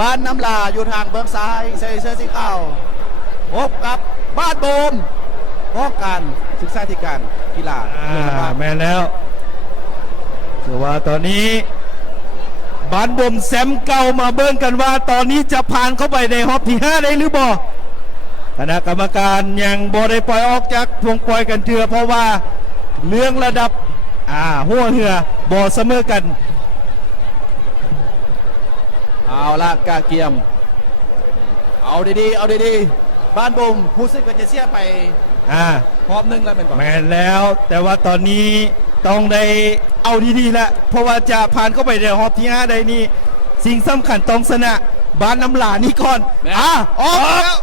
บ้านน้ำลาอยู่ทางเบื้องซ้ายใส่เสื้อสีขาวพบกับบ้านโบมป้องกันศึกษาธิการกีฬาแม่แล้วถือว่าตอนนี้บ้านบ่มแซมเก่ามาเบิ้งกันว่าตอนนี้จะผ่านเข้าไปในรอบที่5ได้หรือบ่คณะกรรมการยังบ่ได้ปล่อยออกจากวงปล่อยกันเถื่อเพราะว่าเรื่องระดับหัวเหือบ่เสมอกันเอาละกาเกียมเอาดีๆเอาดีๆบ้านบ่มผู้ซึ่งก็จะเสียไปพร้อมนึงแล้วเป็นแม่แล้วแต่ว่าตอนนี้ต้องได้เอาดีๆแล้วเพราะว่าจะผ่านเข้าไปในรอบที่5ได้นี่สิ่งสำคัญต้องชนะบ้านน้ำหลานี่ก่อนออกมาแล้ว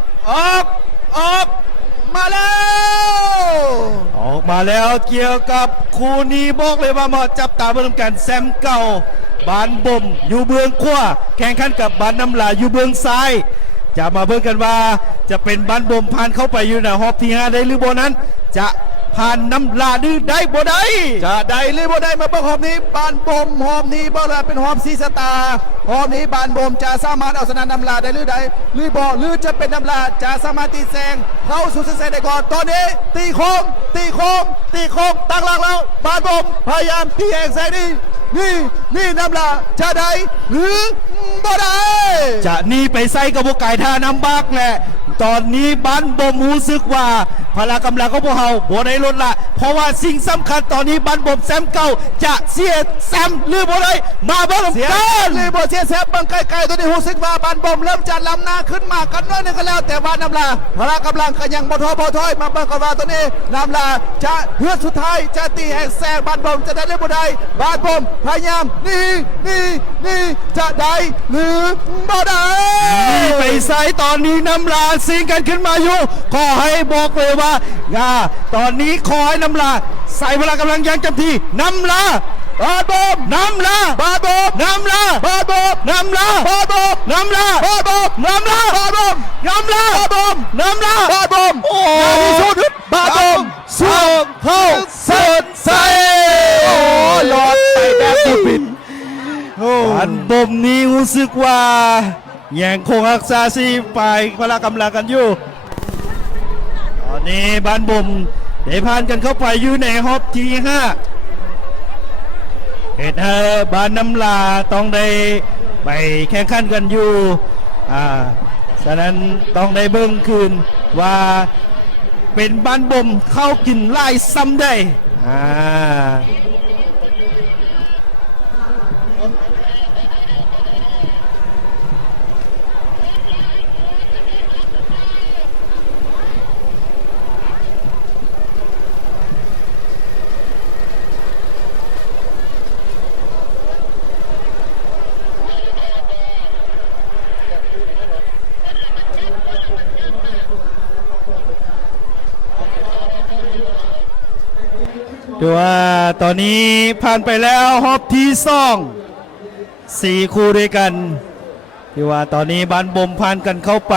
ออกมาแล้วเกี่ยวกับคู่นี้บอกเลยว่ามาจับตาเบิ่งกันแซมเก่าบ้านบ่มอยู่เบื้องขวาแข่งขันกับบ้านน้ำหลาอยู่เบื้องซ้ายจะมาเบิ่งกันว่าจะเป็นบ้านบ่มผ่านเข้าไปอยู่ในรอบที่5ได้หรือบ่นั้นจะผ่านน้ำลาดื้อได้บ่ได้จะได้หรือบ่ได้มาเบิ่งหอมนี้บานบ่มหอมนี้บ่เลยเป็นหอมซีสตาหอมนี้บานบ่มจะสามารถเอาชนะน้ำลาได้หรือได้หรือบ่หรือจะเป็นน้ำลาจะสามารถตีแซงเข้าสู่เส้นได้ก่อนตอนนี้ตีโค้งตั้งหลักแล้วบานบ่มพยายามตีแซงนี่น้ำลาจะได้หรือบ่ได้จะหนีไปใส่กระบอกไก่ท่าน้ำบักแหละตอนนี้บ้านบ่มรู้สึกว่าพละกำลังของพวกเขาบ่ได้ลดละเพราะว่าสิ่งสำคัญตอนนี้บ้านบ่มแซมเก่าจะเสียแซมหรือบ่ได้มาเบิ่งกันหรือบ่เสียแซมบังไกลๆตัวนี้รู้สึกว่าบ้านบ่มเริ่มจะล้ำหน้าขึ้นมากันน้อยนึงกันแล้วแต่ว่าน้ำลาพละกำลังก็ยังบ่ท้อบ่ถอยมาเบิ่งกันว่าตัวนี้น้ำลาจะเฮือดสุดท้ายจะตีแหกแซงบ้านบ่มจะได้หรือบ่ได้บ้านบ่มพยายามนี่จะได้หรือบ่ได้นี่ไปใส่ตอนนี้น้ำลาซิงกันขึ้นมาอยู่ขอให้บอกเลยว่าตอนนี้ขอให้น้ำลาใส่พละกำลังอย่างเต็มที่น้ำลาบาดบมน้ำลาบาดบมน้ำลาบาดบมน้ำลาบาดบมน้ำลาบาดบมน้ำลาบาดบมน้ำลาบาดบมน้ำลาบาดบมโอ้ยสุดบาดบมสู้เข้าสดใสโอ้หลอดไปแบบปิดบ้านบ่มนี้รู้สึกว่ายังคงรักษาสีไปพละกำลังกันอยู่ตอนนี้บ้านบ่มได้ผ่านกันเข้าไปอยู่ในรอบที่5เหตุให้บ้านน้ำลาต้องได้ไปแข่งขันกันอยู่ฉะนั้นต้องได้เบิ่งคืนว่าเป็นบ้านบ่มเข้ากินไล่ซ้ำได้ดูว่าตอนนี้ผ่านไปแล้วรอบที่4คู่ด้วยกันที่ว่าตอนนี้บ้านบ่มผ่านกันเข้าไป